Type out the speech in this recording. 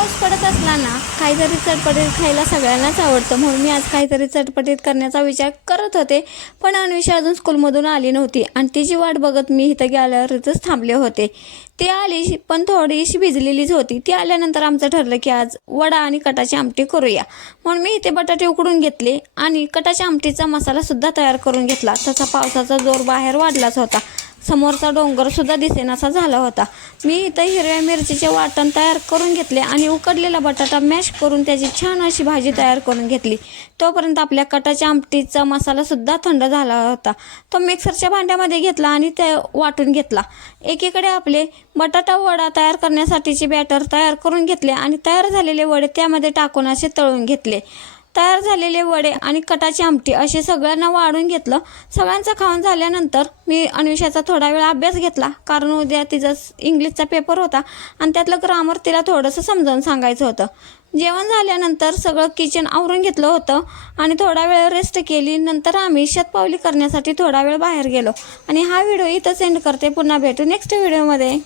पाऊस पडत असला ना, काहीतरी चटपटीत खायला सगळ्यांनाच आवडतं. म्हणून मी आज काहीतरी चटपटीत करण्याचा विचार करत होते. पण अन्विषा अजून स्कूलमधून आली नव्हती आणि तिची वाट बघत मी इथं गेल्यावरच थांबले होते. ती आली पण थोडीशी भिजलेलीच होती. ती आल्यानंतर आमचं ठरलं की आज वडा आणि कटाची आमटी करूया. म्हणून मी इथे बटाटे उकडून घेतले आणि कटाच्या आमटीचा मसालासुद्धा तयार करून घेतला. तसा पावसाचा जोर बाहेर वाढलाच होता. समोरचा डोंगरसुद्धा दिसेनासा झाला होता. मी इथं हिरव्या मिरचीचे वाटण तयार करून घेतले आणि उकडलेला बटाटा मॅश करून त्याची छान अशी भाजी तयार करून घेतली. तोपर्यंत आपल्या कटाच्या आमटीचा मसालासुद्धा थंड झाला होता. तो मिक्सरच्या भांड्यामध्ये घेतला आणि ते वाटून घेतला. एकीकडे आपले बटाटा वडा तयार करण्यासाठीचे बॅटर तयार करून घेतले आणि तयार झालेले वडे त्यामध्ये टाकून असे तळून घेतले. तयार झालेले वडे आणि कटाची आमटी असे सगळ्यांना वाढून घेतलं. सगळ्यांचं खाऊन झाल्यानंतर मी अन्विषाचा थोडा वेळ अभ्यास घेतला, कारण उद्या तिचा इंग्लिशचा पेपर होता आणि त्यातलं ग्रामर तिला थोडंसं समजावून सांगायचं होतं. जेवण झाल्यानंतर सगळं किचन आवरून घेतलं होतं आणि थोडा वेळ रेस्ट केली. नंतर आम्ही शतपावली करण्यासाठी थोडा वेळ बाहेर गेलो आणि हा व्हिडिओ इथं सेंड करते. पुन्हा भेटू नेक्स्ट व्हिडिओमध्ये.